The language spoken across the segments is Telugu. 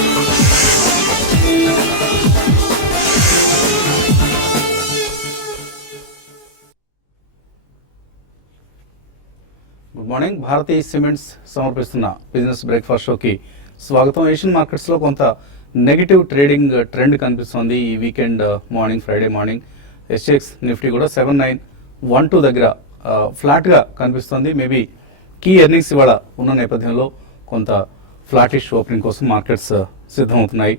Good morning. భారతీ సిమెంట్స్ సమర్పిస్తున్న బిజినెస్ బ్రేక్ఫాస్ట్ షోకి స్వాగతం. ఏషియన్ మార్కెట్స్లో కొంత నెగిటివ్ ట్రేడింగ్ ట్రెండ్ కనిపిస్తుంది ఈ weekend morning, Friday morning. SX Nifty కూడా 7912 దగ్గర ఫ్లాట్గా కనిపిస్తుంది. మేబీ కీ ఎర్నింగ్స్ ఇవాళ ఉన్న నేపథ్యంలో కొంత ఫ్లాటిష్ ఓపెనింగ్ కోసం మార్కెట్స్ సిద్ధమవుతున్నాయి.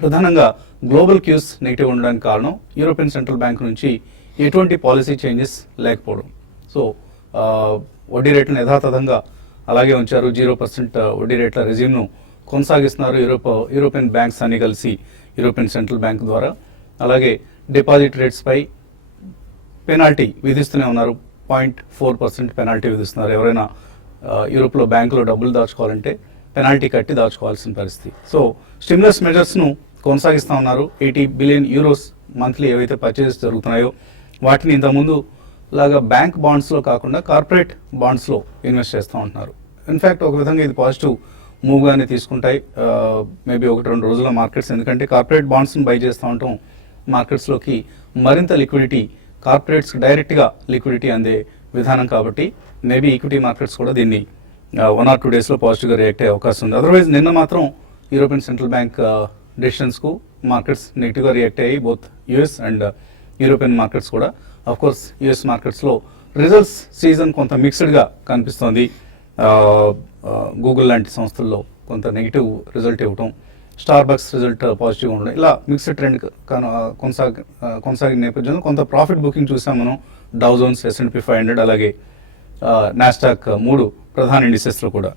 ప్రధానంగా గ్లోబల్ క్యూస్ నెగిటివ్ ఉండడానికి కారణం యూరోపియన్ సెంట్రల్ బ్యాంక్ నుంచి ఎటువంటి పాలసీ చేంజెస్ లేకపోవడం. సో వడ్డీ రేట్లను యథాతథంగా అలాగే ఉంచారు. 0% వడ్డీ రేట్ల రెజ్యూమ్ను కొనసాగిస్తున్నారు యూరోపియన్ బ్యాంక్స్ అన్ని కలిసి యూరోపియన్ సెంట్రల్ బ్యాంక్ ద్వారా. అలాగే డిపాజిట్ రేట్స్పై పెనాల్టీ విధిస్తూనే ఉన్నారు. 0.4% పెనాల్టీ విధిస్తున్నారు. ఎవరైనా యూరోప్లో బ్యాంకులో డబ్బులు దాచుకోవాలంటే పెనాల్టీ కట్టి దాచుకోవాల్సిన పరిస్థితి. సో స్టిమ్యులస్ మెజర్స్ను కొనసాగిస్తూ ఉన్నారు. 80 బిలియన్ యూరోస్ మంత్లీ ఏవైతే పర్చేజెస్ జరుగుతున్నాయో వాటిని ఇంతకుముందు లాగా బ్యాంక్ బాండ్స్లో కాకుండా కార్పొరేట్ బాండ్స్లో ఇన్వెస్ట్ చేస్తూ ఉంటున్నారు. ఇన్ఫ్యాక్ట్ ఒక విధంగా ఇది పాజిటివ్ మూవ్గానే తీసుకుంటాయి మేబీ 1-2 రోజుల మార్కెట్స్. ఎందుకంటే కార్పొరేట్ బాండ్స్ని బై చేస్తూ ఉంటాం మార్కెట్స్లోకి మరింత లిక్విడిటీ, కార్పొరేట్స్ డైరెక్ట్గా లిక్విడిటీ అందే విధానం కాబట్టి మేబీ ఈక్విటీ మార్కెట్స్ కూడా దీన్ని 1 or 2 డేస్లో పాజిటివ్గా రియాక్ట్ అయ్యే అవకాశం ఉంది. అదర్వైజ్ నిన్న మాత్రం యూరోపియన్ సెంట్రల్ బ్యాంక్ డెసిషన్స్కు మార్కెట్స్ నెగిటివ్గా రియాక్ట్ అయ్యాయి. Both US and European markets కూడా. ఆఫ్ కోర్స్ యుఎస్ మార్కెట్స్లో రిజల్ట్స్ సీజన్ కొంత మిక్స్డ్గా కనిపిస్తోంది. గూగుల్ లాంటి సంస్థల్లో కొంత నెగిటివ్ రిజల్ట్ ఇవ్వటం, స్టార్బక్స్ రిజల్ట్ పాజిటివ్గా ఉండడం, ఇలా మిక్స్డ్ ట్రెండ్ కొనసాగిన నేపథ్యంలో కొంత ప్రాఫిట్ బుకింగ్ చూసాం మనం. డౌ జోన్స్, S&P 500 అలాగే నాస్డాక్ 3 ప్రధాన ఇండిసెస్లో కూడా.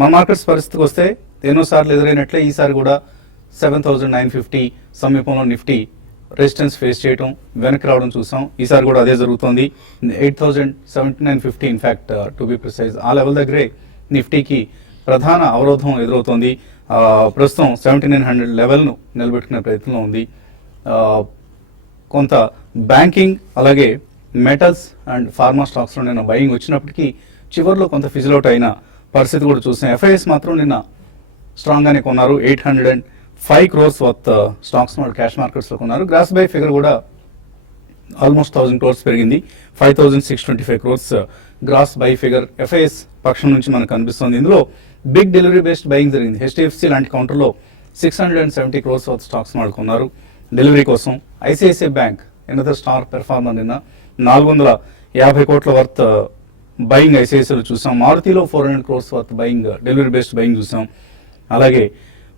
మన మార్కెట్స్ పరిస్థితికి వస్తే ఎన్నోసార్లు ఎదురైనట్లే ఈసారి కూడా 7950 సమీపంలో నిఫ్టీ రెసిస్టెన్స్ ఫేస్ చేయడం, వెనక్కి రావడం చూసాం. ఈసారి కూడా అదే జరుగుతోంది. 807950 ఇన్ఫ్యాక్ట్ టు బి ప్రిసైజ్ ఆ లెవెల్ దగ్గరే నిఫ్టీకి ప్రధాన అవరోధం ఎదురవుతోంది. ప్రస్తుతం 7900 లెవెల్ను నిలబెట్టుకునే ప్రయత్నంలో ఉంది. కొంత బ్యాంకింగ్ అలాగే మెటల్స్ అండ్ ఫార్మా స్టాక్స్లో నిన్న బయింగ్ వచ్చినప్పటికీ చివరిలో కొంత ఫిజిల్ అవుట్ అయిన పరిస్థితి కూడా చూసాం. FIS మాత్రం నిన్న స్ట్రాంగ్గానే కొన్నారు. 805 crores వర్త్ స్టాక్స్ క్యాష్ మార్కెట్స్లో కొన్నారు. గ్రాస్ బై ఫిగర్ కూడా ఆల్మోస్ట్ 1000 crores పెరిగింది. 5625 crores gross buy figure FIS పక్షం నుంచి మనకు కనిపిస్తుంది. ఇందులో బిగ్ డెలివరీ బేస్డ్ బయింగ్ జరిగింది. HDFC లాంటి కౌంటర్లో 670 crores వర్త్ స్టాక్స్ కొన్నారు డెలివరీ కోసం. ICICI bank another star performer నిన్న 450 కోట్ల వర్త్ బయింగ్ ఐసిఐసిఐలో చూసాం. మారుతిలో 400 crores worth buying delivery based buying చూసాం. అలాగే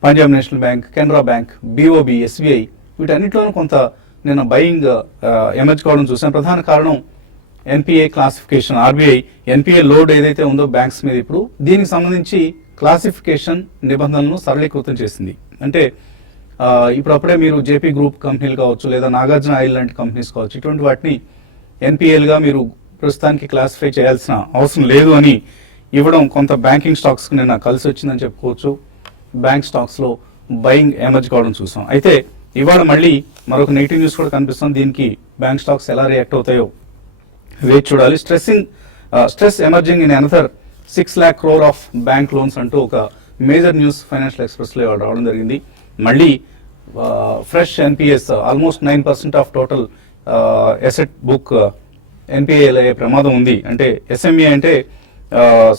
Punjab national bank, Canara bank, BOB, SBI వీటన్నిటిలోనూ కొంత నిన్న బయింగ్ ఎమర్జ్ కావడం చూసాం. ప్రధాన కారణం NPA classification. RBI NPA load ఏదైతే ఉందో బ్యాంక్స్ మీద ఇప్పుడు దీనికి సంబంధించి క్లాసిఫికేషన్ నిబంధనలను సరళీకృతం చేసింది. అంటే ఇప్పుడు అప్పుడే మీరు JP గ్రూప్ కంపెనీలు కావచ్చు లేదా నాగార్జున ఆయిల్ లాంటి కంపెనీస్ కావచ్చు, ఇటువంటి వాటిని NPAలుగా మీరు ప్రస్తుతానికి క్లాసిఫై చేయాల్సిన అవసరం లేదు అని ఇవ్వడం కొంత బ్యాంకింగ్ స్టాక్స్కి నిన్న కలిసి వచ్చిందని చెప్పుకోవచ్చు. బ్యాంక్ స్టాక్స్లో బయింగ్ ఎమర్జ్ కావడం చూసాం. అయితే ఇవాళ మళ్ళీ మరొక నెగిటివ్ న్యూస్ కూడా కనిపిస్తుంది. దీనికి బ్యాంక్ స్టాక్స్ ఎలా రియాక్ట్ అవుతాయో వేచి చూడాలి. Stress emerging in another 6 lakh crore of bank loans అంటూ ఒక మేజర్ న్యూస్ ఫైనాన్షియల్ ఎక్స్ప్రెస్లో రావడం జరిగింది. మళ్ళీ fresh NPAs almost 9% of total asset book NPA అయ్యే ప్రమాదం ఉంది. అంటే SME అంటే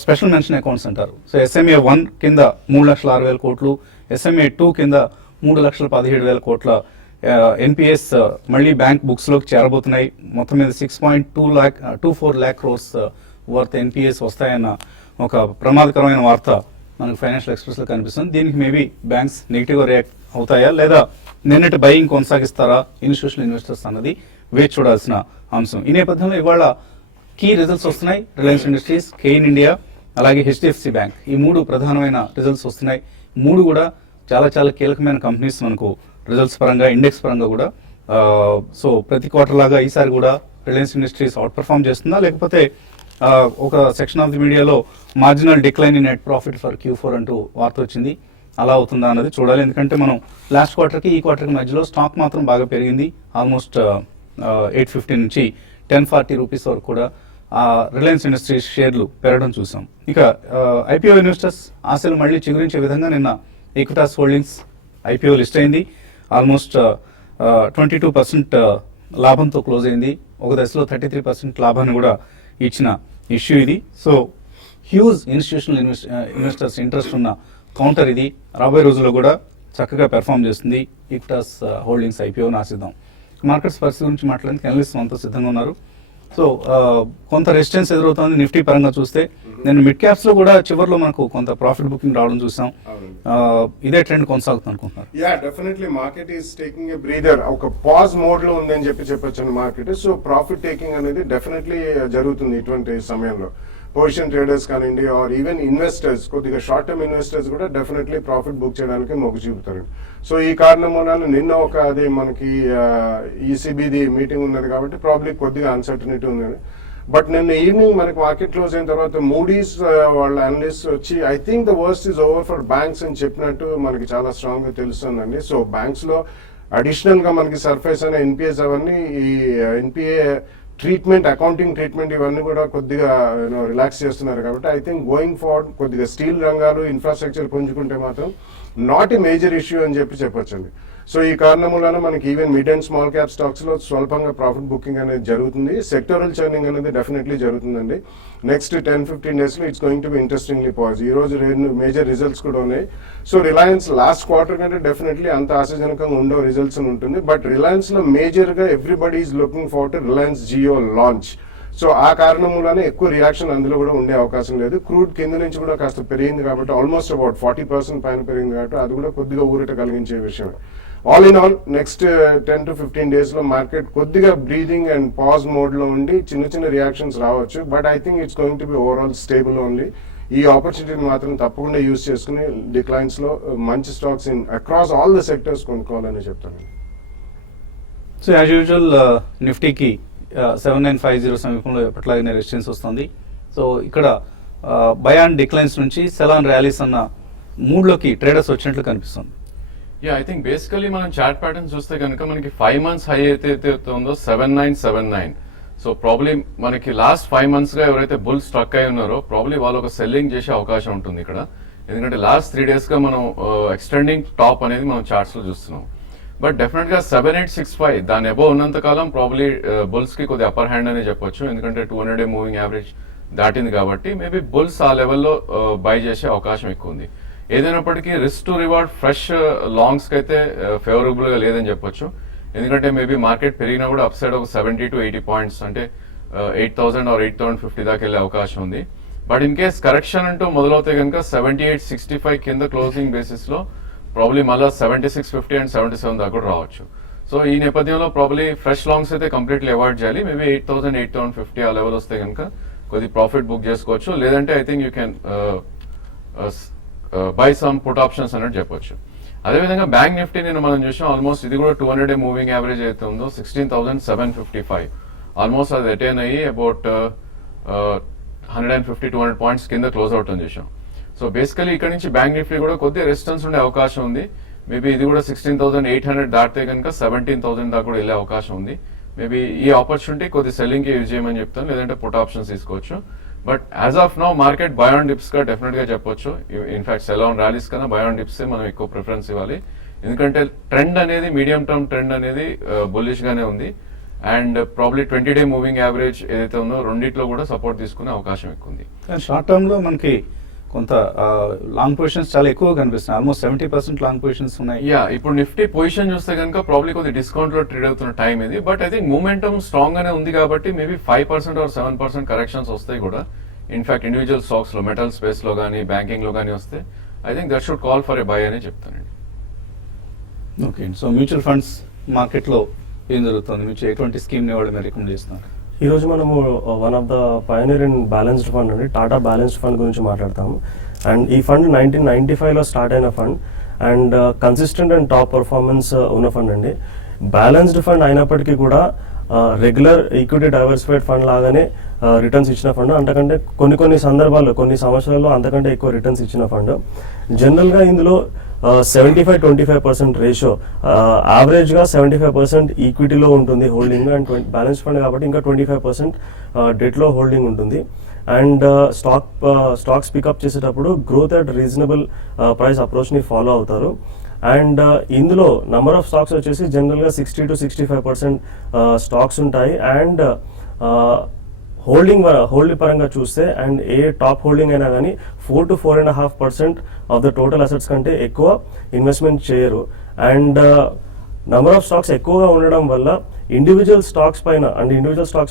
స్పెషల్ మెన్షన్ అకౌంట్స్ అంటారు. సో SMA 1 కింద 3,06,000 కోట్లు, SMA 2 కింద 3,17,000 కోట్ల NPAs మళ్ళీ బ్యాంక్ బుక్స్లోకి చేరబోతున్నాయి. మొత్తం మీద 6.24 lakh crores వర్త్ NPAs వస్తాయన్న ఒక ప్రమాదకరమైన వార్త మనకు ఫైనాన్షియల్ ఎక్స్ప్రెస్లో కనిపిస్తుంది. దీనికి మేబీ బ్యాంక్స్ నెగిటివ్గా రియాక్ట్ అవుతాయా లేదా నిన్నటి బయింగ్ కొనసాగిస్తారా ఇన్స్టిట్యూషనల్ ఇన్వెస్టర్స్ అన్నది వేచి చూడాల్సిన అంశం. ఈ నేపథ్యంలో ఇవాళ కీ రిజల్ట్స్ వస్తున్నాయి. రిలయన్స్ ఇండస్ట్రీస్, కేయిన్ ఇండియా అలాగే HDFC బ్యాంక్, ఈ 3 ప్రధానమైన రిజల్ట్స్ వస్తున్నాయి. 3 కూడా చాలా చాలా కీలకమైన కంపెనీస్ మనకు రిజల్ట్స్ పరంగా, ఇండెక్స్ పరంగా కూడా. సో ప్రతి క్వార్టర్ లాగా ఈసారి కూడా రిలయన్స్ ఇండస్ట్రీస్ అవుట్ పర్ఫామ్ చేస్తుందా లేకపోతే ఒక సెక్షన్ ఆఫ్ ది మీడియాలో marginal decline in net profit for Q4 అంటూ వార్త వచ్చింది. అలా అవుతుందా అన్నది చూడాలి. ఎందుకంటే మనం లాస్ట్ క్వార్టర్కి ఈ క్వార్టర్కి మధ్యలో స్టాక్ మాత్రం బాగా పెరిగింది. ఆల్మోస్ట్ 850 నుంచి 1040 రూపీస్ వరకు కూడా రిలయన్స్ ఇండస్ట్రీస్ షేర్లు పెరగడం చూసాం. ఇక ఐపీఓ ఇన్వెస్టర్స్ ఆశలు మళ్ళీ చిగురించే విధంగా నిన్న ఈక్విటాస్ హోల్డింగ్స్ ఐపీఓ లిస్ట్ అయింది. ఆల్మోస్ట్ 22% లాభంతో క్లోజ్ అయింది. ఒక దశలో 33% లాభాన్ని కూడా ఇచ్చిన ఇష్యూ ఇది. So huge institutional investors interest ఉన్న కౌంటర్ ఇది. రాబోయే రోజుల్లో కూడా చక్కగా పెర్ఫామ్ చేస్తుంది ఈక్విటాస్ హోల్డింగ్స్ ఐపీఓని ఆశిద్దాం. మార్కెట్స్ పరిస్థితి గురించి మాట్లాడడానికి అనలిస్ట్ అంతా సిద్ధంగా ఉన్నారు. సో కొంత రెసిస్టెన్స్ ఎదురవుతుంది నిఫ్టీ పరంగా చూస్తే. నేను మిడ్ క్యాప్స్ లో కూడా చివరిలో మనకు కొంత ప్రాఫిట్ బుకింగ్ రావడం చూసాం. ఇదే ట్రెండ్ కొనసాగుతుంది అనుకుంటున్నారు? Yeah, definitely market is taking a breather. ఒక పాజ్ మోడ్ లో ఉందని చెప్పొచ్చు మార్కెట్. సో ప్రాఫిట్ టేకింగ్ అనేది డెఫినెట్లీ జరుగుతుంది ఇటువంటి సమయంలో. పొజిషన్ ట్రేడర్స్ కానివ్వండి ఆర్ ఈవెన్ ఇన్వెస్టర్స్, కొద్దిగా షార్ట్ టర్మ్ ఇన్వెస్టర్స్ కూడా డెఫినెట్లీ ప్రాఫిట్ బుక్ చేయడానికి మొగ్గు చూపుతారు. సో ఈ కారణం వల్ల నిన్న అది మనకి ఈసీబీది మీటింగ్ ఉన్నది కాబట్టి ప్రాబ్లీ కొద్దిగా అన్సర్టనిటీ ఉంది. బట్ నిన్న ఈవినింగ్ మనకి మార్కెట్ క్లోజ్ అయిన తర్వాత మూడీస్ వాళ్ళ అనలిస్ట్ వచ్చి I think the worst is over for banks అని చెప్పినట్టు మనకి చాలా స్ట్రాంగ్ గా తెలుస్తుందండి. సో బ్యాంక్స్ లో అడిషనల్ గా మనకి సర్ఫేస్ అనే ఎన్పిఎస్ అవన్నీ ఈ ఎన్పిఏ ట్రీట్మెంట్, అకౌంటింగ్ ట్రీట్మెంట్ ఇవన్నీ కూడా కొద్దిగా రిలాక్స్ చేస్తున్నారు కాబట్టి ఐ థింక్ గోయింగ్ ఫార్వర్డ్ కొద్దిగా స్టీల్ రంగాలు, ఇన్ఫ్రాస్ట్రక్చర్ పుంజుకుంటే మాత్రం నాట్ ఏ మేజర్ ఇష్యూ అని చెప్పొచ్చండి. సో ఈ కారణం వలన మనకి even mid and small cap stocks లో స్వల్పంగా ప్రాఫిట్ బుకింగ్ అనేది జరుగుతుంది. సెక్టరల్ చర్నింగ్ అనేది డెఫినెట్లీ జరుగుతుందండి. నెక్స్ట్ 10-15 డేస్ లో it's going to be interestingly pause. ఈ రోజు మేజర్ రిజల్ట్స్ కూడా ఉన్నాయి. సో రిలయన్స్ లాస్ట్ క్వార్టర్ కంటే డెఫినెట్లీ అంత ఆశాజనకంగా ఉండవు రిజల్ట్స్ అని ఉంటుంది. బట్ రిలయన్స్ లో మేజర్ గా everybody is looking forward to Reliance Jio launch. So ఆ కారణం వల్లనే ఎక్కువ రియాక్షన్ అందులో కూడా ఉండే అవకాశం లేదు. క్రూడ్ కింద నుంచి కూడా కాస్త పెరిగింది కాబట్టి ఆల్మోస్ట్ అబౌట్ 40% పైన పెరిగింది కాబట్టి అది కూడా కొద్దిగా ఊరట కలిగించే విషయం. All in all next 10-15 days లో మార్కెట్ కొద్దిగా బ్రీదింగ్ అండ్ పాజ్ మోడ్ లో ఉండి చిన్న రియాక్షన్స్ రావచ్చు. But I think it's going to B overall stable only. ఈ ఆపర్చునిటీని మాత్రం తప్పకుండా యూజ్ చేసుకుని డిక్లైన్స్ లో మంచి stocks in across all the sectors కొనుక్కోవాలని చెప్తాను. సో యాజ్ యూజువల్ నిఫ్టీకి 7950 సమీపంలో ఎప్పటిలాగానే రెసిస్టెన్స్ వస్తుంది. సో ఇక్కడ బై అండ్ డిక్లైన్స్ నుంచి సెల్ ఆన్ ర్యాలీస్ అన్న మూడ్లోకి ట్రేడర్స్ వచ్చినట్లు కనిపిస్తుంది. యా, ఐ థింక్ బేసికలీ మనం చార్ట్ ప్యాటర్న్ చూస్తే కనుక మనకి 5 months హై అయితే ఉందో 7979. సో ప్రాబ్లీ మనకి లాస్ట్ 5 months గా ఎవరైతే బుల్ స్ట్రక్ అయి ఉన్నారో ప్రాబ్లీ వాళ్ళు ఒక సెల్లింగ్ చేసే అవకాశం ఉంటుంది ఇక్కడ. ఎందుకంటే లాస్ట్ 3 days గా మనం ఎక్స్టెండింగ్ టాప్ అనేది మనం చార్ట్స్ లో చూస్తున్నాం. బట్ డెఫినెట్ గా 7865 దాని అబోవ్ ఉన్నంత కాలం ప్రాబ్లీ బుల్స్ కి కొద్దిగా అప్పర్ హ్యాండ్ అనే చెప్పొచ్చు. ఎందుకంటే 200-day మూవింగ్ యావరేజ్ దాటింది కాబట్టి మేబీ బుల్స్ ఆ లెవెల్లో బై చేసే అవకాశం ఎక్కువ ఉంది. ఏదైనప్పటికీ risk to reward fresh longs కి అయితే ఫేవరబుల్ గా లేదని చెప్పొచ్చు. ఎందుకంటే మేబీ మార్కెట్ పెరిగినా కూడా అప్ సైడ్ ఒక 70-80 పాయింట్స్ అంటే 8000 or 8050 దాకా వెళ్ళే అవకాశం ఉంది. బట్ ఇన్ కేస్ కరెక్షన్ అంటూ మొదలవుతే కనుక 7865 కింద క్లోజింగ్ బేసిస్ లో ప్రాబ్లీ మళ్ళీ 7650 and 77 దాకా కూడా రావచ్చు. సో ఈ నేపథ్యంలో ప్రాబ్లీ ఫ్రెష్ లాంగ్స్ అయితే కంప్లీట్లీ అవాయిడ్ చేయాలి. మేబీ 8000-8050 ఆ లెవెల్ వస్తే కనుక కొద్ది ప్రాఫిట్ బుక్ చేసుకోవచ్చు. లేదంటే I think you can buy some put options అన్నట్టు చెప్పొచ్చు. అదేవిధంగా బ్యాంక్ నిఫ్టీ నేను మనం చూసాం ఆల్మోస్ట్ ఇది కూడా 200-day మూవింగ్ యావరేజ్ అయితే ఉందో 16,755 ఆల్మోస్ట్ అది అటైన్ అయ్యి అబౌట్ 150-200 పాయింట్స్ కింద క్లోజ్ అవుట్ అని చూసాం. సో బేసికలీ ఇక్కడ నుంచి బ్యాంక్ నిఫ్టీ కూడా కొద్దిగా రెసిస్టెన్స్ ఉండే అవకాశం ఉంది. మేబీ ఇది కూడా 16,800 దాటితే కనుక 17,000 దాకా కూడా వెళ్ళే అవకాశం ఉంది. మేబీ ఈ ఆపర్చునిటీ కొద్ది సెల్లింగ్ కి యూజ్ చేయమని చెప్తాను, లేదంటే పుట్ ఆప్షన్స్ తీసుకోవచ్చు. But as of now market by on dips గా డెఫినెట్ గా చెప్పొచ్చు. ఇన్ఫాక్ట్ సెల్ ఆన్ ర్యాలీస్ కన్నా బై ఆన్ డిప్స్ మనం ఎక్కువ ప్రిఫరెన్స్ ఇవ్వాలి. ఎందుకంటే ట్రెండ్ అనేది మీడియం టర్మ్ ట్రెండ్ అనేది బుల్లిష్ గానే ఉంది. And probably 20-day moving average ఏదైతే ఉందో రెండిట్లో కూడా సపోర్ట్ తీసుకునే అవకాశం ఎక్కువ ఉంది. షార్ట్ టర్మ్ లో మనకి కొంత లాంగ్ పొజిషన్స్ చాలా ఎక్కువ కనిపిస్తున్నాయి. ఆల్మోస్ట్ 70% లాంగ్ పొజిషన్స్ ఉన్నాయి. యా, ఇప్పుడు నిఫ్టీ పొజిషన్ చూస్తే కనుక ప్రాబ్లీ కొద్ది డిస్కౌంట్ లో ట్రేడ్ అవుతున్న టైం ఇది. But I think momentum strong గానే ఉంది కాబట్టి మేబీ 5% or 7% కరెక్షన్స్ వస్తాయి కూడా. ఇన్ఫాక్ట్ ఇండివిజువల్ స్టాక్స్ లో మెటల్ స్పేస్ లో కానీ బ్యాంకింగ్ లో కానీ వస్తే I think that should call for a by అని చెప్తానండి. Okay, so mutual funds market లో ఏం జరుగుతుంది? మీరు ఎటువంటి స్కీమ్ ని వాళ్ళు రికమెండ్ చేస్తున్నారు? ఈ రోజు మనము one of the Pioneer in balanced fund అండి, టాటా బ్యాలెన్స్డ్ ఫండ్ గురించి మాట్లాడతాము. అండ్ ఈ ఫండ్ 1995లో స్టార్ట్ అయిన fund and consistent and top performance ఉన్న ఫండ్ అండి. బ్యాలెన్స్డ్ ఫండ్ అయినప్పటికీ కూడా రెగ్యులర్ ఈక్విటీ డైవర్సిఫైడ్ ఫండ్ లాగానే రిటర్న్స్ ఇచ్చిన ఫండ్. అంతకంటే కొన్ని సందర్భాల్లో కొన్ని సంవత్సరాల్లో అంతకంటే ఎక్కువ రిటర్న్స్ ఇచ్చిన ఫండ్. జనరల్గా ఇందులో 75-25% రేషియో, యావరేజ్గా 75% ఈక్విటీలో ఉంటుంది హోల్డింగ్, అండ్ బ్యాలెన్స్ ఫండ్ కాబట్టి ఇంకా 25% డెట్లో హోల్డింగ్ ఉంటుంది. అండ్ స్టాక్స్ పికప్ చేసేటప్పుడు గ్రోత్ అట్ రీజనబుల్ ప్రైస్ అప్రోచ్ని ఫాలో అవుతారు. అండ్ ఇందులో నెంబర్ ఆఫ్ స్టాక్స్ వచ్చేసి జనరల్గా 60-65% స్టాక్స్ ఉంటాయి. అండ్ హోల్డింగ్ పరంగా చూస్తే అండ్ ఏ టాప్ హోల్డింగ్ అయినా కానీ 4 to 4.5% of the total assets కంటే ఎక్కువ ఇన్వెస్ట్మెంట్ చేయరు. అండ్ నెంబర్ ఆఫ్ స్టాక్స్ ఎక్కువగా ఉండడం వల్ల ఇండివిజువల్ స్టాక్స్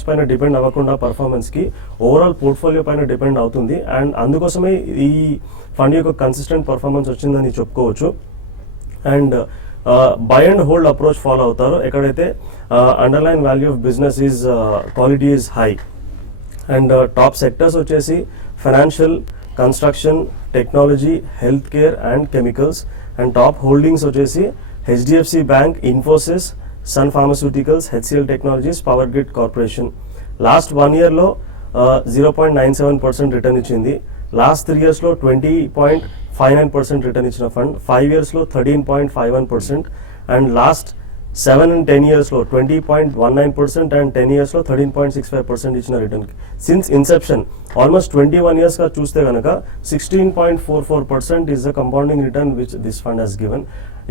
పైన డిపెండ్ అవ్వకుండా పర్ఫార్మెన్స్కి ఓవరాల్ పోర్ట్ఫోలియో పైన డిపెండ్ అవుతుంది. అండ్ అందుకోసమే ఈ ఫండ్ యొక్క కన్సిస్టెంట్ పర్ఫార్మెన్స్ వచ్చిందని చెప్పుకోవచ్చు. And buy and hold approach follow అవుతారు ఎక్కడైతే underline value of business is quality is high. And top sectors వచ్చేసి financial, construction, technology, health care and chemicals. And top holdings వచ్చేసి HDFC bank, Infosys, Sun pharmaceuticals, HCL technologies, power grid corporation. Last 1 yearలో 0.97% రిటర్న్ ఇచ్చింది. లాస్ట్ 3 yearsలో 20.59% రిటర్న్ ఇచ్చిన ఫండ్, 5 yearsలో 13.51%, అండ్ లాస్ట్ 7 and 10 yearsలో 20.19% అండ్ 10 yearsలో 13.65% ఇచ్చిన రిటర్న్. సిన్స్ ఇన్సెప్షన్ ఆల్మోస్ట్ 21 yearsగా చూస్తే కనుక 16.44% is the compounding return which this fund has given.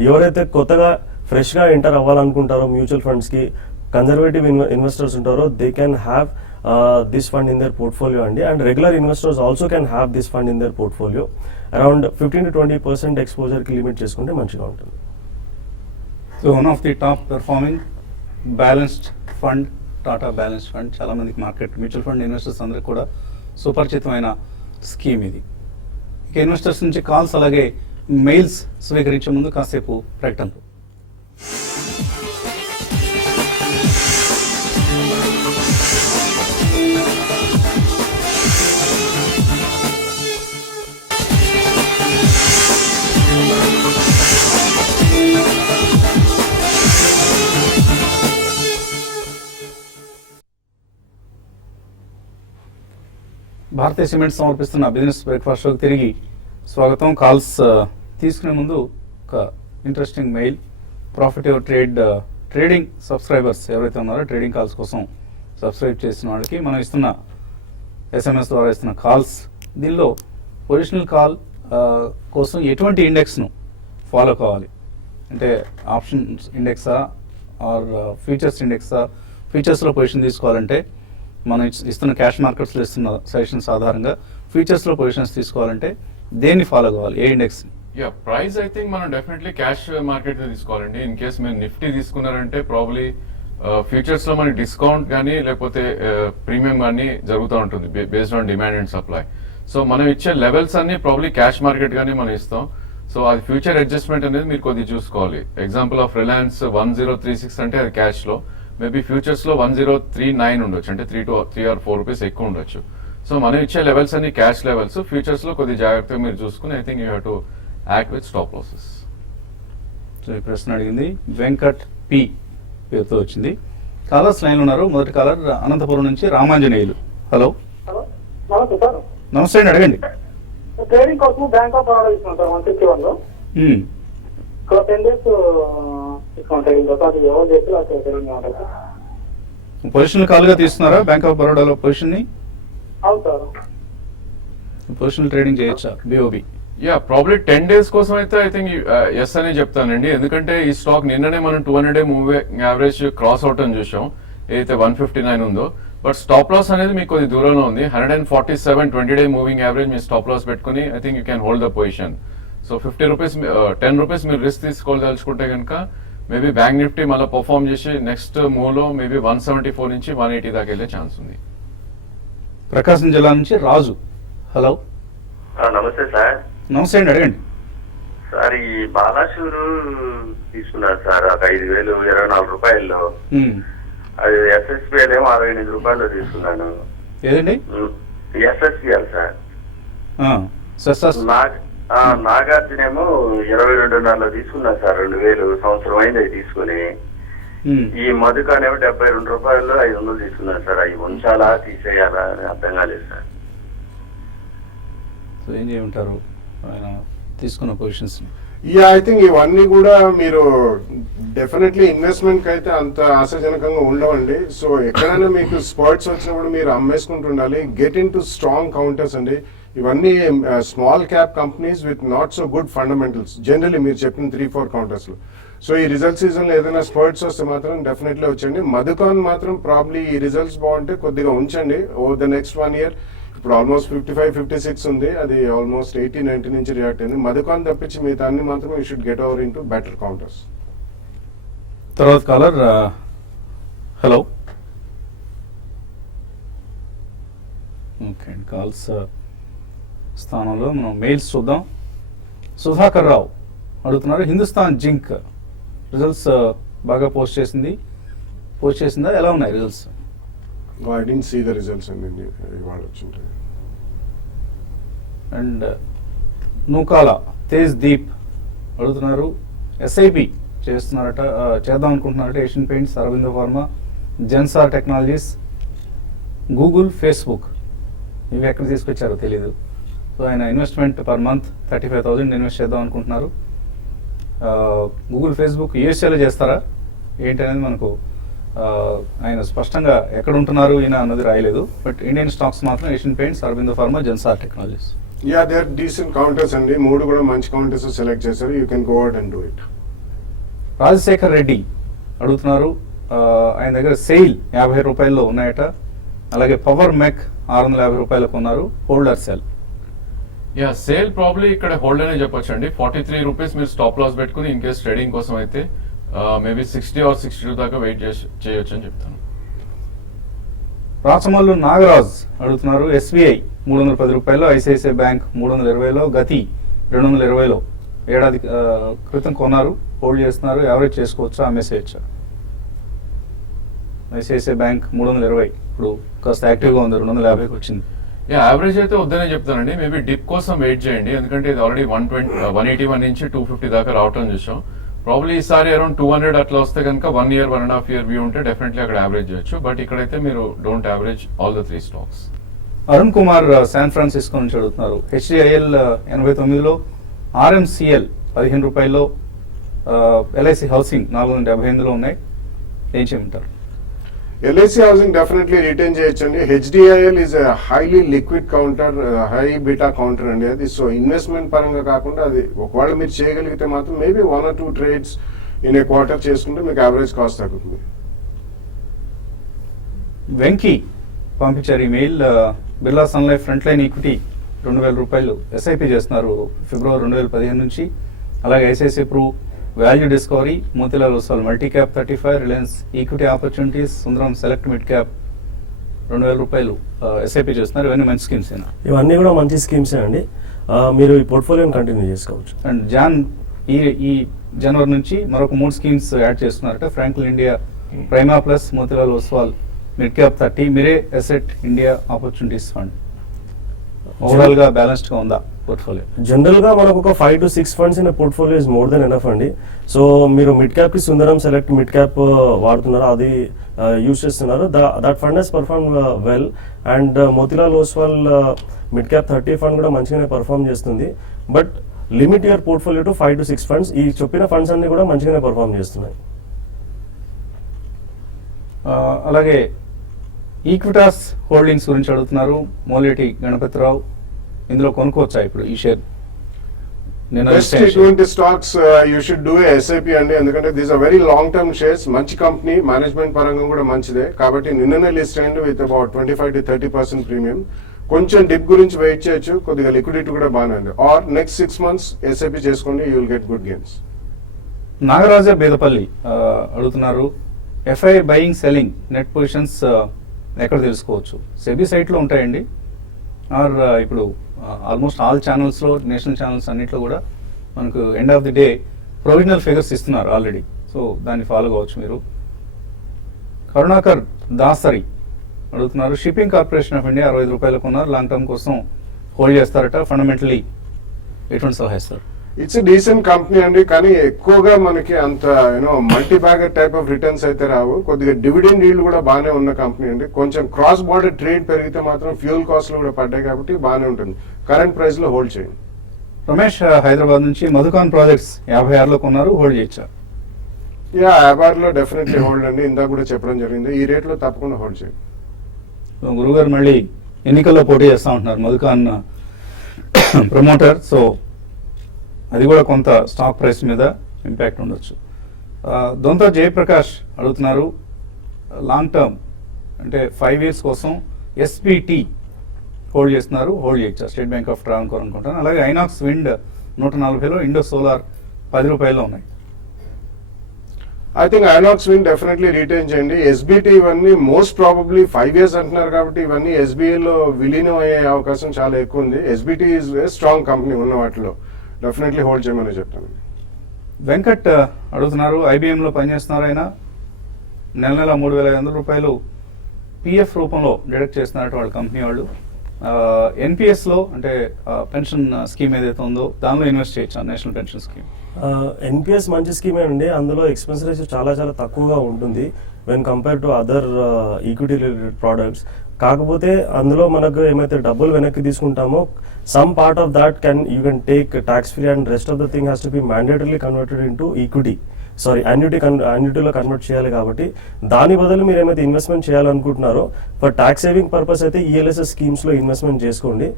ఎవరైతే కొత్తగా ఫ్రెష్గా ఎంటర్ అవ్వాలనుకుంటారో మ్యూచువల్ ఫండ్స్కి, కన్జర్వేటివ్ ఇన్వెస్టర్స్ ఉంటారో, they can have this fund in their portfolio అండి. And regular investors also can have this fund in their portfolio. Around 15-20% ఎక్స్పోజర్కి లిమిట్ చేసుకుంటే మంచిగా ఉంటుంది. So one of the top performing balanced fund, Tata balanced fund. చాలామందికి మార్కెట్ మ్యూచువల్ ఫండ్ ఇన్వెస్టర్స్ అందరికీ కూడా సుపరిచితమైన స్కీమ్ ఇది. ఇక ఇన్వెస్టర్స్ నుంచి కాల్స్ అలాగే మెయిల్స్ స్వీకరించే ముందు కాసేపు ప్రకటనలు. భారతీయ సిమెంట్ సమర్పిస్తున్న బిజినెస్ బ్రేక్ఫాస్ట్ షోకి తిరిగి స్వాగతం. కాల్స్ తీసుకునే ముందు ఒక interesting mail. Profit your trading subscribers ఎవరైతే ఉన్నారో, ట్రేడింగ్ కాల్స్ కోసం సబ్స్క్రైబ్ చేసిన వాళ్ళకి మనం ఇస్తున్న SMS ద్వారా ఇస్తున్న కాల్స్, దీనిలో పొజిషనల్ కాల్ కోసం ఎటువంటి ఇండెక్స్ను ఫాలో కావాలి అంటే ఆప్షన్స్ ఇండెక్సా ఆర్ ఫ్యూచర్స్ ఇండెక్సా? ఫ్యూచర్స్లో పొజిషన్ తీసుకోవాలంటే మనం ఇస్తున్న క్యాష్ మార్కెట్స్లో ఇస్తున్న సజెషన్స్ ఆధారంగా ఫ్యూచర్స్లో పొజిషన్స్ తీసుకోవాలంటే దేన్ని ఫాలో కావాలి, ఏ ఇండెక్స్? ప్రైస్ ఐ థింక్ మనం డెఫినెట్లీ క్యాష్ మార్కెట్ తీసుకోవాలండి. ఇన్ కేస్ మీరు నిఫ్టీ తీసుకున్నారంటే ప్రాబ్లీ ఫ్యూచర్స్ లో మనకి డిస్కౌంట్ కానీ లేకపోతే ప్రీమియం కానీ జరుగుతూ ఉంటుంది based on demand and supply. So మనం ఇచ్చే లెవెల్స్ అన్ని ప్రాబ్లీ క్యాష్ మార్కెట్ గానీ మనం ఇస్తాం. సో అది ఫ్యూచర్ అడ్జస్ట్మెంట్ అనేది మీరు కొద్దిగా చూసుకోవాలి. ఎగ్జాంపుల్ ఆఫ్ రిలయన్స్ 1036 అంటే అది క్యాష్ లో, మేబీ ఫ్యూచర్స్ లో 1039 ఉండొచ్చు, అంటే 3 or 4 రూపీస్ ఎక్కువ ఉండొచ్చు. సో మనం ఇచ్చే లెవెల్స్ అన్ని క్యాష్ లెవెల్స్. ఫ్యూచర్స్ లో కొద్దిగా జాగ్రత్తగా మీరు చూసుకుని I think you have to act with stop losses. So ఈ ప్రశ్న అడిగింది వెంకట్ పి పేరుతో వచ్చింది. కాలర్స్ లైన్ ఉన్నారు. మొదటి కాలర్ అనంతపురం నుంచి రామాంజనేయులు. హలో. నమస్తే సార్. నమస్తే అండి, అడగండి. ట్రేడింగ్ కోసం బ్యాంక్ ఆఫ్ బరోడా తీసుకున్నాం సార్ 161లో. ఇక్కడ 10 days తీసుకున్నాం ట్రేడింగ్ కోసం. అది ఎవరు చేసి ట్రేడింగ్ ఉంటుంది సార్. పొజిషనల్ కాల్గా తీస్తున్నారా బ్యాంక్ ఆఫ్ బరోడాలో పొజిషన్ని? అవును సార్. పొజిషనల్ ట్రేడింగ్ చేయొచ్చా BOB? ప్రాబ్లీ 10 days కోసం అయితే ఐ థింక్ ఎస్ అనే చెప్తానండి. ఎందుకంటే ఈ స్టాక్ నిన్ననే మనం 200-day moving average cross out అని చూసాం, ఏదైతే 159 ఉందో. బట్ స్టాప్ లాస్ అనేది మీకు కొద్ది దూరంలో ఉంది. 147 20-day మూవింగ్ యావరేజ్ మీరు స్టాప్ లాస్ పెట్టుకుని I think you can hold the position. So 50 rupees 10 rupees మీరు రిస్క్ తీసుకోదలుచుకుంటే కనుక మేబీ బ్యాంక్ నిఫ్టీ మళ్ళీ పర్ఫార్మ్ చేసి నెక్స్ట్ మూవ్ లో మేబీ 174 నుంచి 180 దాకా వెళ్ళే ఛాన్స్ ఉంది. ప్రకాశం జిల్లా నుంచి రాజు. హలో. నమస్తే సార్. నమస్తే అండి, అడగండి. సార్ ఈ బాలాషూరు తీసుకున్నారు సార్, ఒక 5,000 24 రూపాయల్లో. అది SSPL ఏమో 68 రూపాయల్లో తీసుకున్నాను. ఏదండి? SSPL sir. నాగార్జున ఏమో 22.5లో తీసుకున్నాను సార్. 2,000 సంవత్సరం అయింది అది తీసుకుని. ఈ మధుకాన్ ఏమో 72 రూపాయల్లో 500 తీసుకున్నాను సార్. అవి ఉంచాలా తీసేయాలా అని అర్థం కాలేదు సార్. సో ఏం చేయమంటారు? ఆయన తీసుకున్న పొజిషన్స్? యా, ఐ థింక్ ఇవన్నీ కూడా మీరు డెఫినెట్లీ ఇన్వెస్ట్మెంట్ కి అయితే అంత ఆశాజనకంగా ఉండవండి. సో ఎక్కడైనా మీకు స్పర్ట్స్ వచ్చినప్పుడు మీరు అమ్మేసుకుంటుండాలి. Get into strong counters అండి. ఇవన్నీ small cap companies with not so good fundamentals generally మీరు చెప్పిన 3-4 కౌంటర్స్ లో. సో ఈ రిజల్ట్ సీజన్ లో ఏదైనా స్పర్ట్స్ వస్తే మాత్రం డెఫినెట్లీ వచ్చండి. మధుకాన్ మాత్రం ప్రాబ్లీ ఈ రిజల్ట్స్ బాగుంటే కొద్దిగా ఉంచండి ఓవర్ ద నెక్స్ట్ 1 year. ఇప్పుడు ఆల్మోస్ట్ 55-56 ఉంది, అది ఆల్మోస్ట్ 80-90 నుంచి రియాక్ట్ అయింది. మధుకాన్ తప్పించి మిగతా అన్ని మాత్రం you should get over into better counters. తర్వాత కాలర్, హలో. ఓకే, కాల్స్ స్థానంలో మనం మెయిల్స్ చూద్దాం. సుధాకర్ రావు అడుగుతున్నారు, హిందుస్థాన్ జింక్ రిజల్ట్స్ బాగా పోస్ట్ చేసిందా, ఎలా ఉన్నాయి results? I didn't see the results అండి, ఇవాళ వచ్చింటాయి. అండ్ నూకాల తేజ్ దీప్ అడుగుతున్నారు, ఎస్ఐపి చేద్దాం అనుకుంటున్నారట Asian paints, Aurobindo pharma, Zensar technologies, Google, Facebook, ఇవి ఎక్కడ తీసుకొచ్చారో తెలీదు. సో ఆయన ఇన్వెస్ట్మెంట్ పర్ మంత్ 35,000 ఇన్వెస్ట్ చేద్దాం అనుకుంటున్నారు. గూగుల్, ఫేస్బుక్ యూఎస్ఏలో చేస్తారా ఏంటి అనేది మనకు ఆయన స్పష్టంగా ఎక్కడ ఉంటున్నారు ఈయన అన్నది రాయలేదు. బట్ ఇండియన్ స్టాక్స్ మాత్రం Asian paints, Aurobindo pharma, Zensar technologies. Yeah, they are decent counters అండి. 3 కూడా మంచి కౌంటర్స్ సెలెక్ట్ చేశారు. You can go out and do it. Rajasekhar Reddy అడుగుతున్నారు, ఆయన దగ్గర సెయిల్ 50 రూపాయల్లో ఉన్నాయట, అలాగే పవర్ మెక్ 650 రూపాయలకు ఉన్నారు, holder cell. Yeah, sale probably ఇక్కడ హోల్డ్ అనే చెప్పొచ్చు అండి. 43 రూపీస్ మీరు స్టాప్ లాస్ పెట్టుకుని ఇన్ కేస్ ట్రేడింగ్ కోసం అయితే మేబీ 60 or 62 దాకా వెయిట్ చేయొచ్చు అని చెప్తాను. రాచమల్లు నాగరాజ్ అడుగుతున్నారు, ఎస్బీఐ 310 రూపాయలు, ఐసిఐసిఐ బ్యాంక్ 320లో, గతి 220లో ఏడాది క్రితం కొన్నారు, హోల్డ్ చేస్తున్నారు, యావరేజ్ చేసుకోవచ్చా, అమ్మేసేయచ్చా? ఐసిఐసిఐ బ్యాంక్ 320 ఇప్పుడు కాస్త యాక్టివ్గా ఉంది, 250కి వచ్చింది. యావరేజ్ అయితే వద్దనే చెప్తానండి. మేబీ డిప్ కోసం వెయిట్ చేయండి, ఎందుకంటే ఇది ఆల్రెడీ 181 నుంచి 250 దాకా రావటం చూసాం. ప్రాబ్లీ ఈసారి అరౌండ్ 200 అట్లా వస్తే కనుక 1 year 1.5 year వ్యూ ఉంటే డెఫినెట్లీ అక్కడ యావరేజ్ చేయొచ్చు. బట్ ఇక్కడైతే మీరు don't average all the 3 stocks. Arun Kumar San Francisco నుంచి అడుగుతున్నారు, హెచ్డిఐఎల్ 89లో, ఆర్ఎంసిఎల్ 15 రూపాయల్లో, ఎల్ఐసి హౌసింగ్ 478లో ఉన్నాయి, ఏం చేయమంటారు? ఎల్ఐసి హౌసింగ్ డెఫినెట్లీ రిటైన్ చేయొచ్చండి. HDIL is highly liquid counter, high beta counter అండి అది. సో ఇన్వెస్ట్మెంట్ పరంగా కాకుండా అది ఒకవేళ మీరు చేయగలిగితే మాత్రం maybe 1 or 2 trades in a quarter చేసుకుంటే మీకు యావరేజ్ కాస్ట్ తగ్గుతుంది. వెంకీ పంపించారు email, Birla sun life front line equity 2,000 రూపాయలు ఎస్ఐపి చేస్తున్నారు ఫిబ్రవరి 2015 నుంచి, అలాగే ICICI Pru, value discovery, Motilal Oswal multi cap 35, Reliance equity opportunities, Sundaram select mid cap 2,000 రూపాయలు ఎస్ఐపి చేస్తున్నారు. ఇవన్నీ మంచి స్కీమ్స్ అయినా? ఇవన్నీ కూడా మంచి స్కీమ్సే అండి. మీరు ఈ పోర్ట్ఫోలియోని కంటిన్యూ చేసుకోవచ్చు. అండ్ ఈ జనవరి నుంచి మరొక 3 స్కీమ్స్ యాడ్ చేస్తున్నారట, Franklin India Prima Plus, Motilal Oswal mid cap 30, Mirae Asset India opportunities fund. Overall గా బ్యాలెన్స్డ్ గా ఉందా పోర్ట్ఫోలియో? జనరల్ గా మనకు ఒక 5 to 6 funds in portfolio is more than enough అండి. సో మీరు మిడ్ క్యాప్ కి సుందరం సెలెక్ట్ మిడ్ క్యాప్ వాడుతున్నారు, అది యూస్ చేస్తున్నారు, that fund has perform well. And Motilal Oswal mid cap 30 fund కూడా మంచిగానే పర్ఫార్మ్ చేస్తుంది. But limit your portfolio to 5 to 6 funds. ఈ చెప్పిన ఫండ్స్ అన్ని కూడా మంచిగానే పర్ఫార్మ్ చేస్తున్నాయి. అలాగే ఈక్విటాస్ హోల్డింగ్స్ గురించి అడుగుతున్నారు, మోలేటి గణపతిరావు, ఇందులో కొనుక్కోవచ్చా ఇప్పుడు ఈ షేర్? బెస్ట్ ఇటువంటి stocks you should do SIP అండి, ఎందుకంటే these are very long term shares. మంచి కంపెనీ, మేనేజ్మెంట్ పరంగా కూడా మంచిదే, కాబట్టి నిన్ననే లిస్ట్ అయింది విత్ అబౌట్ 25 to 30% ప్రీమియం. కొంచెం డిప్ గురించి వెయిట్ చేయొచ్చు, కొద్దిగా లిక్విడిటీ కూడా బాగానే ఉంది. ఆర్ నెక్స్ట్ 6 months ఎస్ఐపి చేసుకోండి, you will get good gains. Nagaraja Bedapalli అడుగుతున్నారు, FI buying selling net positions ఎక్కడ తెలుసుకోవచ్చు? సెబీ సైట్లో ఉంటాయండి, ఆర్ ఇప్పుడు ఆల్మోస్ట్ ఆల్ ఛానల్స్లో, నేషనల్ ఛానల్స్ అన్నింటిలో కూడా మనకు end of the day provisional figures ఇస్తున్నారు ఆల్రెడీ, సో దాన్ని ఫాలో కావచ్చు మీరు. కరుణాకర్ దాసరి అడుగుతున్నారు, షిప్పింగ్ కార్పొరేషన్ ఆఫ్ ఇండియా 65 రూపాయలకు ఉన్నారు, లాంగ్ టర్మ్ కోసం హోల్డ్ చేస్తారట, ఫండమెంటలీ ఎటువంటి సలహా ఇస్తారు? ఇట్స్ డీసెంట్ కంపెనీ అండి, కానీ ఎక్కువగా మనకి అంత multi bagger type of returns అయితే రావు. కొద్దిగా డివిడెండ్ ఈల్డ్ కూడా బాగానే ఉన్న కంపెనీ అండి. కొంచెం క్రాస్ బార్డర్ ట్రేడ్ పెరిగితే మాత్రం ఫ్యూయల్ కాస్ట్లు కూడా పడ్డాయి, కాబట్టి బాగానే ఉంటుంది. కరెంట్ ప్రైస్ లో హోల్డ్ చేయండి. రమేష్ హైదరాబాద్ నుంచి మధుకాన్ ప్రాజెక్ట్స్ 56లో కొన్నారు, హోల్డ్ చేయొచ్చా? యా అబార్ లో డెఫినెట్లీ హోల్డ్ అండి, ఇందాక కూడా చెప్పడం జరిగింది, ఈ రేట్ లో తప్పకుండా హోల్డ్ చేయండి. సో గురుగారు మళ్ళీ ఎన్నికల్లో పోటీ చేస్తూ ఉంటున్నారు మధుకాన్ ప్రమోటర్, సో అది కూడా కొంత స్టాక్ ప్రైస్ మీద ఇంపాక్ట్ ఉండొచ్చు. దొంత జయప్రకాష్ అడుగుతున్నారు లాంగ్ టర్మ్ అంటే 5 years కోసం ఎస్పిటి హోల్డ్ చేస్తున్నారు, హోల్డ్ చేయొచ్చా? స్టేట్ బ్యాంక్ ఆఫ్ ట్రావెన్కోర్ అనుకుంటాను. అలాగే ఐనాక్స్ విండ్ 140లో, ఇండో సోలార్ 10 రూపాయల్లో ఉన్నాయి. I think INOX win definitely retain చేయండి. ఎస్బిటి ఇవన్నీ మోస్ట్ ప్రాబబ్లీ 5 years అంటున్నారు కాబట్టి ఇవన్నీ SBI లో విలీనం అయ్యే అవకాశం చాలా ఎక్కువ ఉంది. ఎస్బిటి ఈజ్ స్ట్రాంగ్ కంపెనీ ఉన్న వాటిలో డెఫినెట్లీ హోల్డ్ చేయమని చెప్తాను. వెంకట్ అడుగుతున్నారు ఐబిఎంలో పనిచేస్తున్నారు, ఆయన నెల 3,500 రూపాయలు పిఎఫ్ రూపంలో డిడక్ట్ చేస్తున్నట్టు వాళ్ళ కంపెనీ వాళ్ళు. ఎన్పిఎస్లో అంటే పెన్షన్ స్కీమ్ ఏదైతే ఉందో దానిలో ఇన్వెస్ట్ చేయొచ్చు, నేషనల్ పెన్షన్ స్కీమ్. ఎన్పిఎస్ మంచి స్కీమే అండి, అందులో ఎక్స్పెన్స్ రేషియో చాలా చాలా తక్కువగా ఉంటుంది when compare to other equity related products. కాకపోతే అందులో మనకు ఏమైతే డబ్బులు వెనక్కి తీసుకుంటామో some part of that you can take tax free and rest of the thing has to be mandatorily converted into equity, sorry అన్యూటీలో కన్వర్ట్ చేయాలి. కాబట్టి దాని బదులు మీరు ఏమైతే ఇన్వెస్ట్మెంట్ చేయాలనుకుంటున్నారో ఫర్ ట్యాక్స్ సేవింగ్ పర్పస్ అయితే ఈఎల్ఎస్ఎస్ స్కీమ్స్లో ఇన్వెస్ట్మెంట్ చేసుకోండి.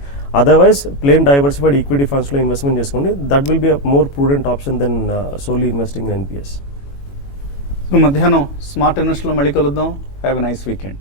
అదర్వైజ్ ప్లేన్ డైవర్సిఫైడ్ ఈక్విటీ ఫండ్స్లో ఇన్వెస్ట్మెంట్ చేసుకోండి. That will be a more prudent option than solely investing NPS. మధ్యాహ్నం స్మార్ట్ ఇన్వెస్ట్లో మళ్ళీ కలుద్దాం. Have a nice weekend.